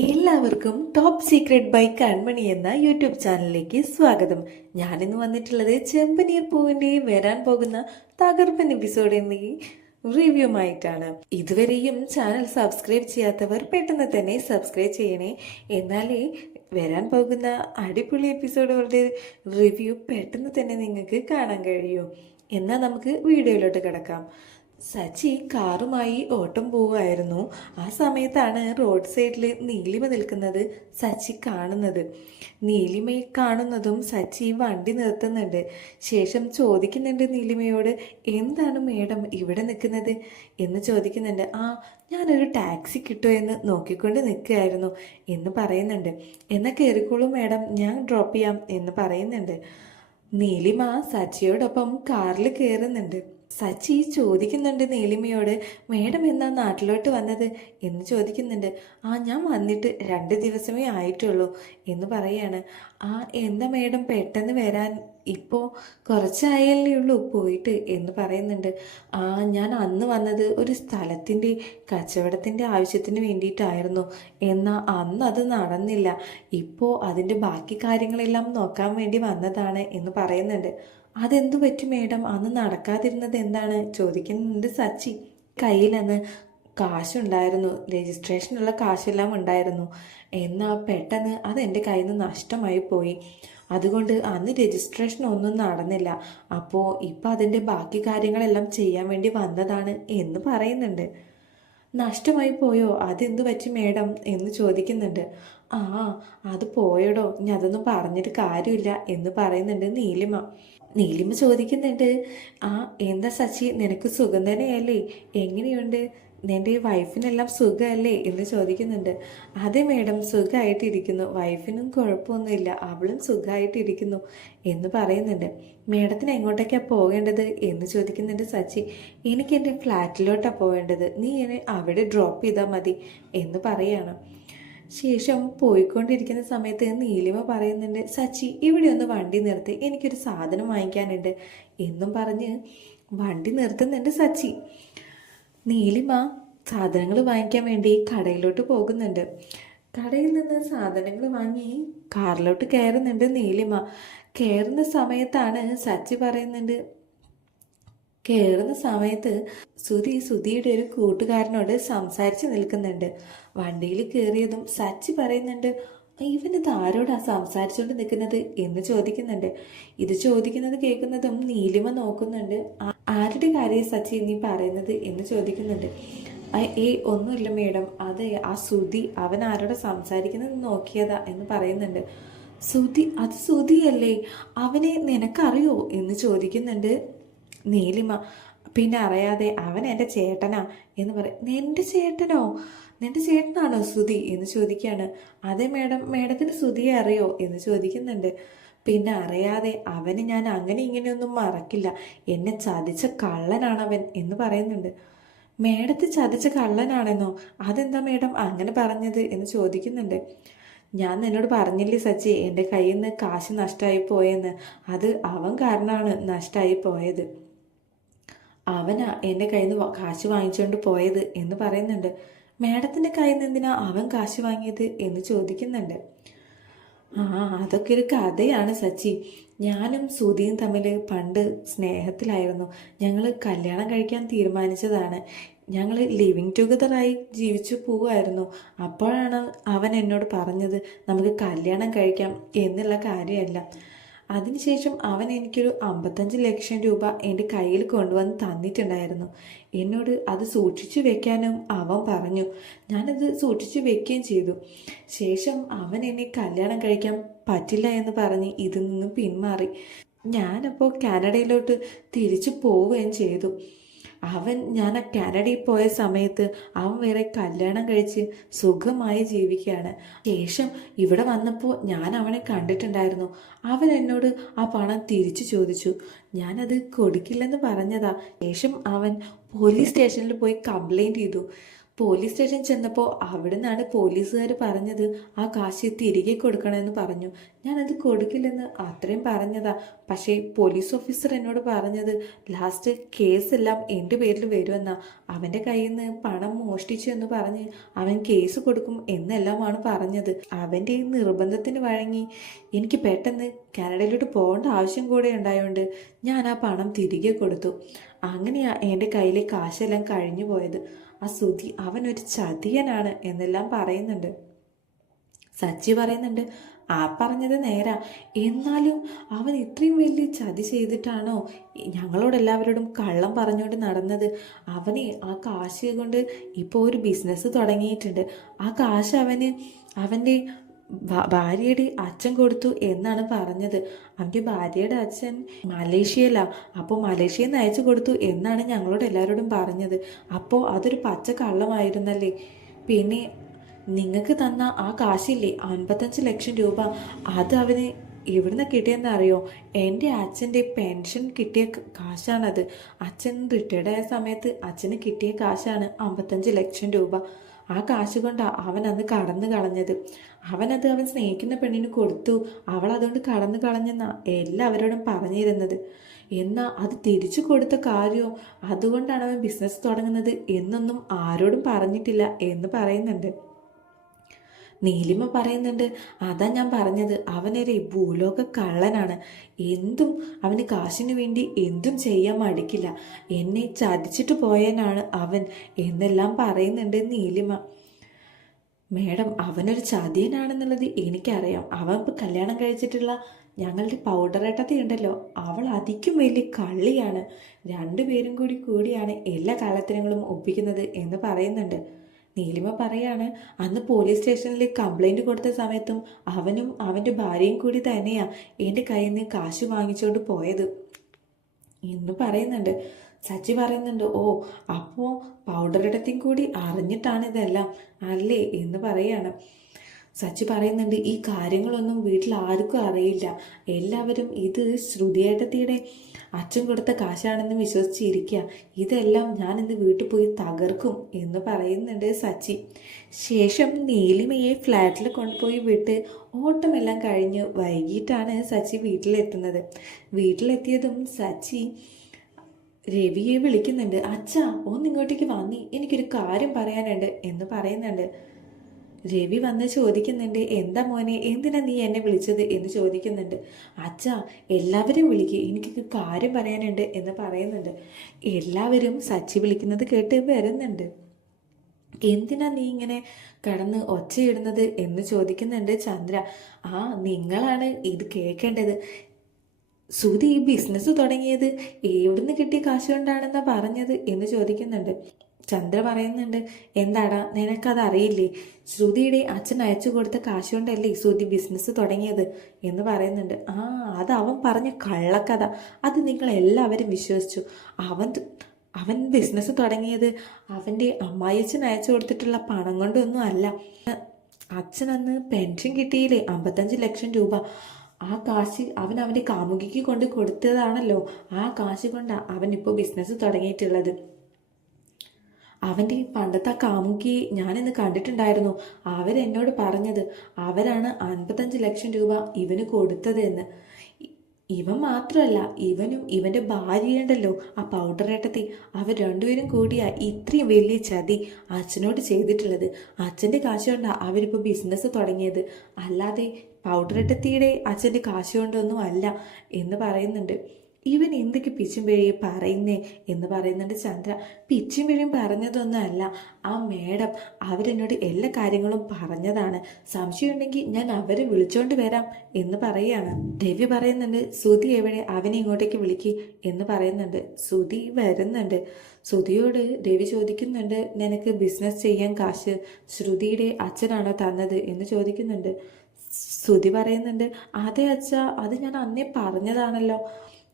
എല്ലാവർക്കും top secret by കൺമണി എന്ന YouTube ചാനലിലേക്ക് സ്വാഗതം. ഞാനിന്ന് വന്നിട്ടുള്ളത് ചെമ്പനീർ പൂവിന്റെ വരാൻ പോകുന്ന തകർപ്പൻ എപ്പിസോഡിന്റെ റിവ്യൂമായിട്ടാണ് ഇതുവരെയും ചാനൽ സബ്സ്ക്രൈബ് ചെയ്യാത്തവർ പെട്ടെന്ന് തന്നെ സബ്സ്ക്രൈബ് ചെയ്യണേ. എന്നാലേ വരാൻ പോകുന്ന അടിപൊളി എപ്പിസോഡുകളുടെ റിവ്യൂ പെട്ടെന്ന് തന്നെ നിങ്ങൾക്ക് കാണാൻ കഴിയൂ. എന്നാൽ നമുക്ക് വീഡിയോയിലോട്ട് കിടക്കാം. സച്ചി കാറുമായി ഓട്ടം പോവുമായിരുന്നു ആ സമയത്താണ് റോഡ് സൈഡിൽ നീലിമ നിൽക്കുന്നത് സച്ചി കാണുന്നത്. നീലിമയെ കാണുന്നതും സച്ചി വണ്ടി നിർത്തുന്നുണ്ട്. ശേഷം ചോദിക്കുന്നുണ്ട് നീലിമയോട് എന്താണ് മേഡം ഇവിടെ നിൽക്കുന്നത്? എന്ന് ചോദിക്കുന്നുണ്ട്. ആ ഞാനൊരു ടാക്സി കിട്ടുമോ എന്ന് നോക്കിക്കൊണ്ട് നിൽക്കുകയായിരുന്നു എന്ന് പറയുന്നുണ്ട്. എന്നാൽ കയറിക്കോളൂ മേഡം ഞാൻ ഡ്രോപ്പ് ചെയ്യാം എന്ന് പറയുന്നുണ്ട്. നീലിമ സച്ചിയോടൊപ്പം കാറിൽ കയറുന്നുണ്ട്. സച്ചി ചോദിക്കുന്നുണ്ട് നീലിമയോട് മേഡം എന്നാ നാട്ടിലോട്ട് വന്നത്? എന്ന് ചോദിക്കുന്നുണ്ട്. ആ ഞാൻ വന്നിട്ട് രണ്ട് ദിവസമേ ആയിട്ടുള്ളൂ എന്ന് പറയാണ്. ആ എന്താ മേഡം പെട്ടെന്ന് വരാൻ? ഇപ്പോൾ കുറച്ചായല്ലേ ഉള്ളൂ പോയിട്ട് എന്ന് പറയുന്നുണ്ട്. ആ ഞാൻ അന്ന് വന്നത് ഒരു സ്ഥലത്തിന്റെ കച്ചവടത്തിന്റെ ആവശ്യത്തിന് വേണ്ടിയിട്ടായിരുന്നു. എന്നാൽ അന്ന് അത് നടന്നില്ല. ഇപ്പോൾ അതിന്റെ ബാക്കി കാര്യങ്ങളെല്ലാം നോക്കാൻ വേണ്ടി വന്നതാണ് എന്ന് പറയുന്നുണ്ട്. അതെന്തു പറ്റി മേഡം? അന്ന് നടക്കാതിരുന്നത് എന്താണ്? ചോദിക്കുന്നുണ്ട് സച്ചി. കയ്യിൽ അന്ന് കാശുണ്ടായിരുന്നു. രജിസ്ട്രേഷനുള്ള കാശെല്ലാം ഉണ്ടായിരുന്നു. എന്നാൽ പെട്ടെന്ന് അത് എന്റെ കയ്യിൽ നിന്ന് നഷ്ടമായി പോയി. അതുകൊണ്ട് അന്ന് രജിസ്ട്രേഷൻ ഒന്നും നടന്നില്ല. അപ്പോൾ ഇപ്പം അതിന്റെ ബാക്കി കാര്യങ്ങളെല്ലാം ചെയ്യാൻ വേണ്ടി വന്നതാണ് എന്ന് പറയുന്നുണ്ട്. നഷ്ടമായി പോയോ? അതെന്തു പറ്റി മേഡം? എന്ന് ചോദിക്കുന്നുണ്ട്. ആ അത് പോയടോ. ഇനി അതൊന്നും പറഞ്ഞിട്ട് കാര്യമില്ല എന്ന് പറയുന്നുണ്ട് നീലിമ. നീലിമ ചോദിക്കുന്നുണ്ട് ആ എന്താ സച്ചി നിനക്ക് സുഖം തന്നെയല്ലേ? എങ്ങനെയുണ്ട്? നിന്റെ വൈഫിനെല്ലാം സുഖമല്ലേ? എന്ന് ചോദിക്കുന്നുണ്ട്. അതെ മേഡം സുഖമായിട്ടിരിക്കുന്നു. വൈഫിനും കുഴപ്പമൊന്നുമില്ല. അവളും സുഖമായിട്ടിരിക്കുന്നു. എന്ന് പറയുന്നുണ്ട്. മേഡത്തിന് എങ്ങോട്ടേക്കാണ് പോകേണ്ടത്? എന്ന് ചോദിക്കുന്നുണ്ട് സച്ചി. എനിക്ക് എന്റെ ഫ്ലാറ്റിലോട്ടാണ് പോകേണ്ടത്. നീ എന്നെ അവിടെ ഡ്രോപ്പ് ചെയ്താൽ മതി. എന്ന് പറയാണ്. ശേഷം പോയിക്കൊണ്ടിരിക്കുന്ന സമയത്ത് നീലിമ പറയുന്നുണ്ട് സച്ചി ഇവിടെ ഒന്ന് വണ്ടി നിർത്തി എനിക്കൊരു സാധനം വാങ്ങിക്കാനുണ്ട്. എന്നും പറഞ്ഞ് വണ്ടി നിർത്തുന്നുണ്ട് സച്ചി. നീലിമ സാധനങ്ങൾ വാങ്ങിക്കാൻ വേണ്ടി കടയിലോട്ട് പോകുന്നുണ്ട്. കടയിൽ നിന്ന് സാധനങ്ങൾ വാങ്ങി കാറിലോട്ട് കയറുന്നുണ്ട് നീലിമ. കയറുന്ന സമയത്താണ് സച്ചി പറയുന്നുണ്ട് കയറുന്ന സമയത്ത് സുധി സുധിയുടെ ഒരു കൂട്ടുകാരനോട് സംസാരിച്ച് നിൽക്കുന്നുണ്ട്. വണ്ടിയിൽ കയറിയതും സച്ചി പറയുന്നുണ്ട് ഇവനിത് ആരോടാ സംസാരിച്ചുകൊണ്ട് നിൽക്കുന്നത്? എന്ന് ചോദിക്കുന്നുണ്ട്. ഇത് ചോദിക്കുന്നത് കേൾക്കുന്നതും നീലിമ നോക്കുന്നുണ്ട്. "ആ- ആരുടെ കാര്യം സച്ചി നീ പറയുന്നത്? എന്ന് ചോദിക്കുന്നുണ്ട്. "ആ- ഏയ് ഒന്നുമില്ല മേഡം. അത് ആ സുധി അവൻ ആരോട് സംസാരിക്കുന്നത് നോക്കിയതാ എന്ന് പറയുന്നുണ്ട്. സുധി അത് സുധിയല്ലേ അവനെ നിനക്കറിയോ? എന്ന് ചോദിക്കുന്നുണ്ട്. നീലിമ. പിന്നെ അറിയാതെ അവൻ എന്റെ ചേട്ടനാ എന്ന് പറയും. നിന്റെ ചേട്ടനോ? നിന്റെ ചേട്ടനാണോ സുധി എന്ന് ചോദിക്കുകയാണ് അതെ മേഡം. മേഡത്തിന് സുധിയെ അറിയോ? എന്ന് ചോദിക്കുന്നുണ്ട്. പിന്നെ അറിയാതെ അവന് ഞാൻ അങ്ങനെ ഇങ്ങനെയൊന്നും മറക്കില്ല. എന്നെ ചതിച്ച കള്ളനാണവൻ എന്ന് പറയുന്നുണ്ട്. മേഡത്തെ ചതിച്ച കള്ളനാണെന്നോ? അതെന്താ മേഡം അങ്ങനെ പറഞ്ഞത്? എന്ന് ചോദിക്കുന്നുണ്ട്. ഞാൻ നിന്നോട് പറഞ്ഞില്ലേ സച്ചി എന്റെ കയ്യിൽ നിന്ന് കാശ് നഷ്ടമായി പോയെന്ന്. അത് അവൻ കാരണമാണ് നഷ്ടമായി പോയത്. അവനാ എന്റെ കയ്യിൽ നിന്ന് കാശ് വാങ്ങിച്ചുകൊണ്ട് പോയത് എന്ന് പറയുന്നുണ്ട്. മാഡത്തിന്റെ കയ്യിൽ നിന്ന് എന്തിനാ അവൻ കാശ് വാങ്ങിയത് എന്ന് ചോദിക്കുന്നുണ്ട്. ആ അതൊക്കെ ഒരു കഥയാണ് സച്ചി. ഞാനും സുധിയും തമ്മിൽ പണ്ട് സ്നേഹത്തിലായിരുന്നു. ഞങ്ങൾ കല്യാണം കഴിക്കാൻ തീരുമാനിച്ചതാണ്. ഞങ്ങൾ ലിവിങ് ടുഗദറായി ജീവിച്ചു പോവുമായിരുന്നു. അപ്പോഴാണ് അവൻ എന്നോട് പറഞ്ഞത് നമുക്ക് കല്യാണം കഴിക്കാം എന്നുള്ള കാര്യമല്ല. അതിനുശേഷം അവൻ എനിക്കൊരു അമ്പത്തഞ്ച് ലക്ഷം രൂപ എന്റെ കയ്യിൽ കൊണ്ടുവന്ന് തന്നിട്ടുണ്ടായിരുന്നു. എന്നോട് അത് സൂക്ഷിച്ചു വെക്കാനും അവൻ പറഞ്ഞു. ഞാനത് സൂക്ഷിച്ചു വെക്കുകയും ചെയ്തു. ശേഷം അവൻ എന്നെ കല്യാണം കഴിക്കാൻ പറ്റില്ല എന്ന് പറഞ്ഞ് ഇതിൽ നിന്നും പിന്മാറി. ഞാനപ്പോൾ കാനഡയിലോട്ട് തിരിച്ചു പോവുകയും ചെയ്തു. അവൻ ഞാൻ ആ കാനഡയിൽ പോയ സമയത്ത് അവൻ വേറെ കല്യാണം കഴിച്ച് സുഖമായി ജീവിക്കുകയാണ്. ശേഷം ഇവിടെ വന്നപ്പോൾ ഞാൻ അവനെ കണ്ടിട്ടുണ്ടായിരുന്നു. അവൻ എന്നോട് ആ പണം തിരിച്ചു ചോദിച്ചു. ഞാനത് കൊടുക്കില്ലെന്ന് പറഞ്ഞതാ. ശേഷം അവൻ പോലീസ് സ്റ്റേഷനിൽ പോയി കംപ്ലൈന്റ് ചെയ്തു. പോലീസ് സ്റ്റേഷൻ ചെന്നപ്പോൾ അവിടെ നിന്നാണ് പോലീസുകാർ പറഞ്ഞത് ആ കാശ് തിരികെ കൊടുക്കണമെന്ന് പറഞ്ഞു. ഞാനത് കൊടുക്കില്ലെന്ന് അത്രയും പറഞ്ഞതാ. പക്ഷേ പോലീസ് ഓഫീസർ എന്നോട് പറഞ്ഞത് ലാസ്റ്റ് കേസെല്ലാം എന്റെ പേരിൽ വരുമെന്നാ. അവന്റെ കയ്യിൽ നിന്ന് പണം മോഷ്ടിച്ചു എന്ന് പറഞ്ഞ് അവൻ കേസ് കൊടുക്കും എന്നെല്ലാമാണ് പറഞ്ഞത്. അവന്റെ നിർബന്ധത്തിന് വഴങ്ങി എനിക്ക് പെട്ടെന്ന് കാനഡയിലോട്ട് പോകേണ്ട ആവശ്യം കൂടെ ഉണ്ടായതുകൊണ്ട് ഞാൻ ആ പണം തിരികെ കൊടുത്തു. അങ്ങനെയാ എന്റെ കയ്യിലെ കാശെല്ലാം കഴിഞ്ഞു പോയത് ആ സുധി അവനൊരു ചതിയനാണ് എന്നെല്ലാം പറയുന്നുണ്ട്. സച്ചി പറയുന്നുണ്ട് ആ പറഞ്ഞത് നേരാ. എന്നാലും അവൻ ഇത്രയും വലിയ ചതി ചെയ്തിട്ടാണോ ഞങ്ങളോട് എല്ലാവരോടും കള്ളം പറഞ്ഞുകൊണ്ട് നടന്നത്? അവന് ആ കാശ് കൊണ്ട് ഇപ്പോൾ ഒരു ബിസിനസ് തുടങ്ങിയിട്ടുണ്ട്. ആ കാശ് അവന് അവന്റെ ഭാര്യയുടെ അച്ഛൻ കൊടുത്തു എന്നാണ് പറഞ്ഞത്. അവന്റെ ഭാര്യയുടെ അച്ഛൻ മലേഷ്യയിലാണ് അപ്പോൾ മലേഷ്യയിൽ നിന്ന് അയച്ചു കൊടുത്തു എന്നാണ് ഞങ്ങളോട് എല്ലാവരോടും പറഞ്ഞത്. അപ്പോൾ അതൊരു പച്ച കള്ളമായിരുന്നല്ലേ പിന്നെ നിങ്ങൾക്ക് തന്ന ആ കാശില്ലേ? അൻപത്തഞ്ച് ലക്ഷം രൂപ. അത് അവന് എവിടുന്ന് കിട്ടിയെന്ന് അറിയോ എന്റെ അച്ഛന്റെ പെൻഷൻ കിട്ടിയ കാശാണത്. അച്ഛൻ റിട്ടയർഡ് ആയ സമയത്ത് അച്ഛന് കിട്ടിയ കാശാണ് അമ്പത്തഞ്ച് ലക്ഷം രൂപ. ആ കാശ് കൊണ്ടാണ് അവൻ അന്ന് കടന്നു കളഞ്ഞത്. അവനത് അവൻ സ്നേഹിക്കുന്ന പെണ്ണിന് കൊടുത്തു. അവൾ അതുകൊണ്ട് കടന്നു കളഞ്ഞെന്നാ എല്ലാവരോടും പറഞ്ഞിരുന്നത്. എന്നാൽ അത് തിരിച്ചു കൊടുത്ത കാര്യമോ അതുകൊണ്ടാണ് അവൻ ബിസിനസ് തുടങ്ങുന്നത് എന്നൊന്നും ആരോടും പറഞ്ഞിട്ടില്ല എന്ന് പറയുന്നുണ്ട്. നീലിമ പറയുന്നുണ്ട് അതാ ഞാൻ പറഞ്ഞത് അവനൊരു ഭൂലോക കള്ളനാണ്. എന്തും അവന് കാശിന് വേണ്ടി എന്തും ചെയ്യാൻ മടിക്കില്ല. എന്നെ ചതിച്ചിട്ട് പോയനാണ് അവൻ എന്നെല്ലാം പറയുന്നുണ്ട് നീലിമ. മേഡം അവനൊരു ചതിയനാണെന്നുള്ളത് എനിക്കറിയാം. അവൻ ഇപ്പം കല്യാണം കഴിച്ചിട്ടുള്ള ഞങ്ങളുടെ പൗഡറേട്ടത്തി ഉണ്ടല്ലോ. അവൾ അതിക്കും വലിയ കള്ളിയാണ്. രണ്ടുപേരും കൂടി കൂടിയാണ് എല്ലാ കള്ളത്തരങ്ങളും ഒപ്പിക്കുന്നത് എന്ന് പറയുന്നുണ്ട്. നീലിമ പറയാണ് അന്ന് പോലീസ് സ്റ്റേഷനിൽ കംപ്ലൈന്റ് കൊടുത്ത സമയത്തും അവനും അവന്റെ ഭാര്യയും കൂടി തന്നെയാ എന്റെ കയ്യിൽ നിന്ന് കാശ് വാങ്ങിച്ചുകൊണ്ട് പോയത്. എന്ന് പറയുന്നുണ്ട്. സച്ചി പറയുന്നുണ്ട് ഓ അപ്പോൾ പൗഡർ ഇടത്തും കൂടി അറിഞ്ഞിട്ടാണ് ഇതെല്ലാം അല്ലേ? എന്ന് പറയാണ്. സച്ചി പറയുന്നുണ്ട് ഈ കാര്യങ്ങളൊന്നും വീട്ടിൽ ആർക്കും അറിയില്ല. എല്ലാവരും ഇത് ശ്രുതിയേട്ടത്തിയുടെ അച്ഛൻ കൊടുത്ത കാശാണെന്ന് വിശ്വസിച്ചിരിക്കുക ഇതെല്ലാം ഞാൻ ഇന്ന് വീട്ടിൽ പോയി തകർക്കും എന്ന് പറയുന്നുണ്ട് സച്ചി. ശേഷം നീലിമയെ ഫ്ലാറ്റിൽ കൊണ്ടുപോയി വിട്ട് ഓട്ടമെല്ലാം കഴിഞ്ഞ് വൈകിട്ടാണ് സച്ചി വീട്ടിലെത്തുന്നത്. വീട്ടിലെത്തിയതും സച്ചി രവിയെ വിളിക്കുന്നുണ്ട് അച്ഛാ ഒന്നിങ്ങോട്ടേക്ക് വന്നി എനിക്കൊരു കാര്യം പറയാനുണ്ട് എന്ന് പറയുന്നുണ്ട്. രവി വന്ന് ചോദിക്കുന്നുണ്ട് എന്താ മോനെ എന്തിനാ നീ എന്നെ വിളിച്ചത്? എന്ന് ചോദിക്കുന്നുണ്ട്. അച്ഛ എല്ലാവരും വിളിക്കുക എനിക്ക് കാര്യം പറയാനുണ്ട് എന്ന് പറയുന്നുണ്ട്. എല്ലാവരും സച്ചി വിളിക്കുന്നത് കേട്ട് വരുന്നുണ്ട്. എന്തിനാ നീ ഇങ്ങനെ കടന്ന് ഒച്ചയിടുന്നത്? എന്ന് ചോദിക്കുന്നുണ്ട് ചന്ദ്ര. ആ നിങ്ങളാണ് ഇത് കേൾക്കേണ്ടത് സുധി ഈ ബിസിനസ് തുടങ്ങിയത് എവിടുന്ന് കിട്ടിയ കാശ് കൊണ്ടാണെന്നാ പറഞ്ഞത്? എന്ന് ചോദിക്കുന്നുണ്ട്. ചന്ദ്ര പറയുന്നുണ്ട് എന്താടാ നിനക്കത് അറിയില്ലേ ശ്രുതിയുടെ അച്ഛൻ അയച്ചു കൊടുത്ത കാശ് കൊണ്ടല്ലേ ശ്രുതി ബിസിനസ് തുടങ്ങിയത്? എന്ന് പറയുന്നുണ്ട്. ആ അത് അവൻ പറഞ്ഞ കള്ളക്കഥ. അത് നിങ്ങൾ എല്ലാവരും വിശ്വസിച്ചു. അവൻ അവൻ ബിസിനസ് തുടങ്ങിയത് അവന്റെ അമ്മായിയച്ഛൻ അയച്ചു കൊടുത്തിട്ടുള്ള പണം കൊണ്ടൊന്നും അല്ല. അച്ഛൻ അന്ന് പെൻഷൻ കിട്ടിയില്ലേ? അമ്പത്തഞ്ച് ലക്ഷം രൂപ. ആ കാശ് അവൻ അവന്റെ കാമുകിക്ക് കൊണ്ട് കൊടുത്തതാണല്ലോ. ആ കാശ് കൊണ്ടാണ് ഇപ്പോൾ ബിസിനസ് തുടങ്ങിയിട്ടുള്ളത്. അവന്റെ പണ്ടത്തെ ആ കാമുകിയെ ഞാനിന്ന് കണ്ടിട്ടുണ്ടായിരുന്നു. അവരെന്നോട് പറഞ്ഞത് അവരാണ് അൻപത്തഞ്ച് ലക്ഷം രൂപ ഇവന് കൊടുത്തതെന്ന്. ഇവൻ മാത്രമല്ല ഇവനും ഇവന്റെ ഭാര്യയുണ്ടല്ലോ ആ പൗഡറേട്ടത്തി അവർ രണ്ടുപേരും കൂടിയാ ഇത്രയും വലിയ ചതി അച്ഛനോട് ചെയ്തിട്ടുള്ളത്. അച്ഛന്റെ കാശ് കൊണ്ടാണ് അവരിപ്പോൾ ബിസിനസ് തുടങ്ങിയത്. അല്ലാതെ പൗഡറേട്ടത്തിയുടെ അച്ഛന്റെ കാശ് കൊണ്ടൊന്നും അല്ല എന്ന് പറയുന്നുണ്ട്. ഇവൻ എന്തൊക്കെ പിച്ചും പിഴയും പറയുന്നേ എന്ന് പറയുന്നുണ്ട് ചന്ദ്ര. പിച്ചും പിഴയും പറഞ്ഞതൊന്നുമല്ല. ആ മേഡം അവരെന്നോട് എല്ലാ കാര്യങ്ങളും പറഞ്ഞതാണ്. സംശയമുണ്ടെങ്കിൽ ഞാൻ അവരെ വിളിച്ചോണ്ട് വരാം എന്ന് പറയാണ് രവി പറയുന്നുണ്ട് സുധി എവിടെ? അവനെ ഇങ്ങോട്ടേക്ക് വിളിക്കി എന്ന് പറയുന്നുണ്ട്. സുധി വരുന്നുണ്ട്. ശ്രുതിയോട് രവി ചോദിക്കുന്നുണ്ട് നിനക്ക് ബിസിനസ് ചെയ്യാൻ കാശ് ശ്രുതിയുടെ അച്ഛനാണോ തന്നത്? എന്ന് ചോദിക്കുന്നുണ്ട്. ശ്രുതി പറയുന്നുണ്ട് അതെ അച്ഛ അത് ഞാൻ അന്നേ പറഞ്ഞതാണല്ലോ.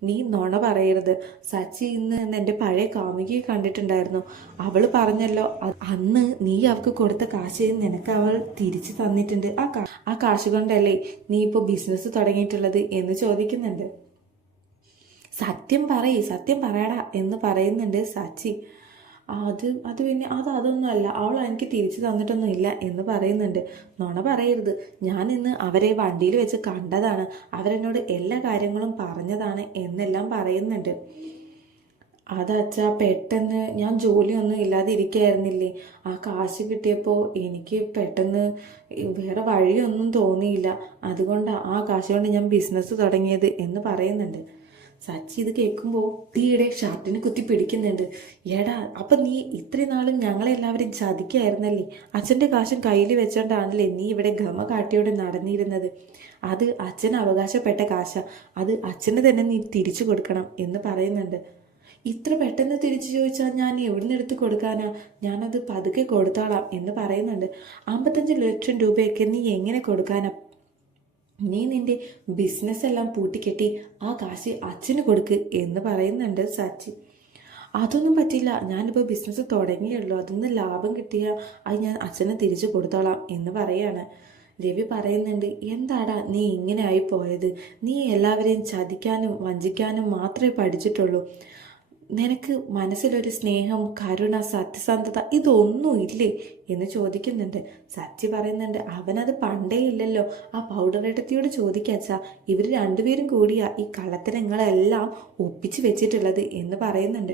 നീ നുണ പറയരുത്. സച്ചി ഇന്ന് എന്റെ പഴയ കാമുകിയെ കണ്ടിട്ടുണ്ടായിരുന്നു. അവൾ പറഞ്ഞല്ലോ അന്ന് നീ അവൾക്ക് കൊടുത്ത കാശ് നിനക്ക് അവൾ തിരിച്ചു തന്നിട്ടുണ്ട്. ആ ആ കാശ് കൊണ്ടല്ലേ നീ ഇപ്പോൾ ബിസിനസ് തുടങ്ങിയിട്ടുള്ളത്? എന്ന് ചോദിക്കുന്നുണ്ട്. സത്യം പറയ് സത്യം പറയടാ എന്ന് പറയുന്നുണ്ട് സച്ചി. അത് അത് പിന്നെ അത് അതൊന്നും അല്ല. അവൾ എനിക്ക് തിരിച്ചു തന്നിട്ടൊന്നും ഇല്ല എന്ന് പറയുന്നുണ്ട്. നുണ പറയരുത്. ഞാൻ ഇന്ന് അവരെ വണ്ടിയിൽ വെച്ച് കണ്ടതാണ്. അവരെന്നോട് എല്ലാ കാര്യങ്ങളും പറഞ്ഞതാണ് എന്നെല്ലാം പറയുന്നുണ്ട്. അതച്ഛാ പെട്ടെന്ന് ഞാൻ ജോലിയൊന്നും ഇല്ലാതെ ഇരിക്കുകയായിരുന്നില്ലേ ആ കാശ് കിട്ടിയപ്പോൾ എനിക്ക് പെട്ടെന്ന് വേറെ വഴിയൊന്നും തോന്നിയില്ല. അതുകൊണ്ടാണ് ആ കാശ് കൊണ്ട് ഞാൻ ബിസിനസ് തുടങ്ങിയത് എന്ന് പറയുന്നുണ്ട്. സച്ചി ഇത് കേൾക്കുമ്പോൾ തീയുടെ ഷർട്ടിന് കുത്തി പിടിക്കുന്നുണ്ട്. എടാ അപ്പം നീ ഇത്രയും നാളും ഞങ്ങളെല്ലാവരും ചതിക്കായിരുന്നല്ലേ? അച്ഛന്റെ കാശും കയ്യിൽ വെച്ചോണ്ടാണല്ലേ നീ ഇവിടെ ഗമ കാട്ടിയോടെ നടന്നിരുന്നത്? അത് അച്ഛന് അവകാശപ്പെട്ട കാശ. അത് അച്ഛന് തന്നെ നീ തിരിച്ചു കൊടുക്കണം എന്ന് പറയുന്നുണ്ട്. ഇത്ര പെട്ടെന്ന് തിരിച്ചു ചോദിച്ചാൽ ഞാൻ എവിടുന്ന് എടുത്ത് കൊടുക്കാനാ? ഞാനത് പതുക്കെ കൊടുത്തോളാം എന്ന് പറയുന്നുണ്ട്. അമ്പത്തഞ്ച് ലക്ഷം രൂപയൊക്കെ നീ എങ്ങനെ കൊടുക്കാനാ? നീ നിന്റെ ബിസിനസ് എല്ലാം പൂട്ടിക്കെട്ടി ആ കാശ് അച്ഛന് കൊടുക്ക് എന്ന് പറയുന്നുണ്ട് സച്ചി. അതൊന്നും പറ്റില്ല ഞാനിപ്പോൾ ബിസിനസ് തുടങ്ങിയുള്ളൂ. അതൊന്ന് ലാഭം കിട്ടിയാൽ അത് ഞാൻ അച്ഛനെ തിരിച്ചു കൊടുത്തോളാം എന്ന് പറയാണ്. രവി പറയുന്നുണ്ട് എന്താടാ നീ ഇങ്ങനെ ആയി പോയത്? നീ എല്ലാവരെയും ചതിക്കാനും വഞ്ചിക്കാനും മാത്രമേ പഠിച്ചിട്ടുള്ളൂ. നിനക്ക് മനസ്സിലൊരു സ്നേഹം കരുണ സത്യസന്ധത ഇതൊന്നും ഇല്ലേ എന്ന് ചോദിക്കുന്നുണ്ട്. സച്ചി പറയുന്നുണ്ട് അവനത് പണ്ടേ ഇല്ലല്ലോ. ആ പൗഡർ ഇടത്തിയോട് ചോദിക്കാച്ചാ ഇവർ രണ്ടുപേരും കൂടിയാ ഈ കള്ളത്തരങ്ങളെല്ലാം ഒപ്പിച്ച് വെച്ചിട്ടുള്ളത് എന്ന് പറയുന്നുണ്ട്.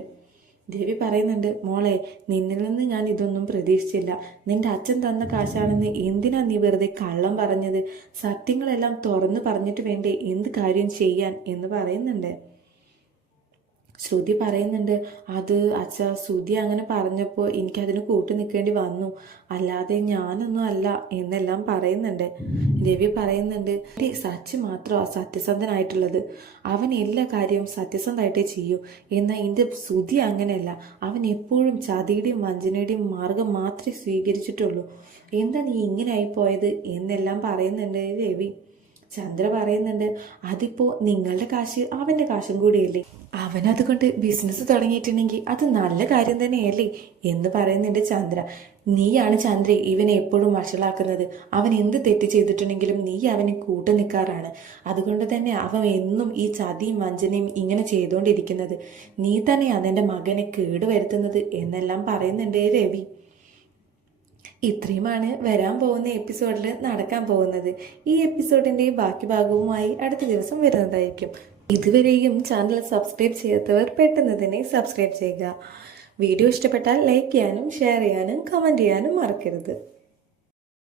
ദേവി പറയുന്നുണ്ട് മോളെ നിന്നിൽ നിന്ന് ഞാൻ ഇതൊന്നും പ്രതീക്ഷിച്ചില്ല. നിന്റെ അച്ഛൻ തന്ന കാശാണെന്ന് എന്തിനാ നീ വെറുതെ കള്ളം പറഞ്ഞത്? സത്യങ്ങളെല്ലാം തുറന്നു പറഞ്ഞിട്ട് വേണ്ടേ എന്ത് കാര്യം ചെയ്യാൻ? എന്ന് പറയുന്നുണ്ട്. ശ്രുതി പറയുന്നുണ്ട് അത് അച്ഛ ശ്രുതി അങ്ങനെ പറഞ്ഞപ്പോൾ എനിക്കതിന് കൂട്ടു നിൽക്കേണ്ടി വന്നു. അല്ലാതെ ഞാനൊന്നും അല്ല എന്നെല്ലാം പറയുന്നുണ്ട്. രവി പറയുന്നുണ്ട് സച്ച് മാത്രമാണ് സത്യസന്ധനായിട്ടുള്ളത്. അവൻ എല്ലാ കാര്യവും സത്യസന്ധമായിട്ടേ ചെയ്യൂ. എന്നാൽ എന്റെ ശ്രുതി അങ്ങനെയല്ല. അവൻ എപ്പോഴും ചതിയുടെയും വഞ്ചനയുടെയും മാർഗം മാത്രമേ സ്വീകരിച്ചിട്ടുള്ളൂ. എന്താ നീ ഇങ്ങനെ ആയിപ്പോയത് എന്നെല്ലാം പറയുന്നുണ്ട് രവി. ചന്ദ്ര പറയുന്നുണ്ട് അതിപ്പോ നിങ്ങളുടെ കാശ് അവന്റെ കാശും കൂടിയല്ലേ? അവൻ അതുകൊണ്ട് ബിസിനസ് തുടങ്ങിയിട്ടുണ്ടെങ്കിൽ അത് നല്ല കാര്യം തന്നെയല്ലേ എന്ന് പറയുന്നുണ്ട് ചന്ദ്ര. നീയാണ് ചന്ദ്ര ഇവനെ എപ്പോഴും വഷളാക്കുന്നത്. അവൻ എന്ത് തെറ്റ് ചെയ്തിട്ടുണ്ടെങ്കിലും നീ അവന് കൂട്ടു നിൽക്കാറാണ്. അതുകൊണ്ട് തന്നെ അവൻ എന്നും ഈ ചതിയും വഞ്ചനയും ഇങ്ങനെ ചെയ്തുകൊണ്ടിരിക്കുന്നത്. നീ തന്നെയാണ് എന്റെ മകനെ കേടുവരുത്തുന്നത് എന്നെല്ലാം പറയുന്നുണ്ട് രവി. ഇത്രയുമാണ് വരാൻ പോകുന്ന എപ്പിസോഡിൽ നടക്കാൻ പോകുന്നത്. ഈ എപ്പിസോഡിന്റെ ബാക്കി ഭാഗവുമായി അടുത്ത ദിവസം വരുന്നതായിരിക്കും. ഇതുവരെയും ചാനൽ സബ്സ്ക്രൈബ് ചെയ്യാത്തവർ പെട്ടെന്ന് തന്നെ സബ്സ്ക്രൈബ് ചെയ്യുക. വീഡിയോ ഇഷ്ടപ്പെട്ടാൽ ലൈക്ക് ചെയ്യാനും ഷെയർ ചെയ്യാനും കമന്റ് ചെയ്യാനും മറക്കരുത്.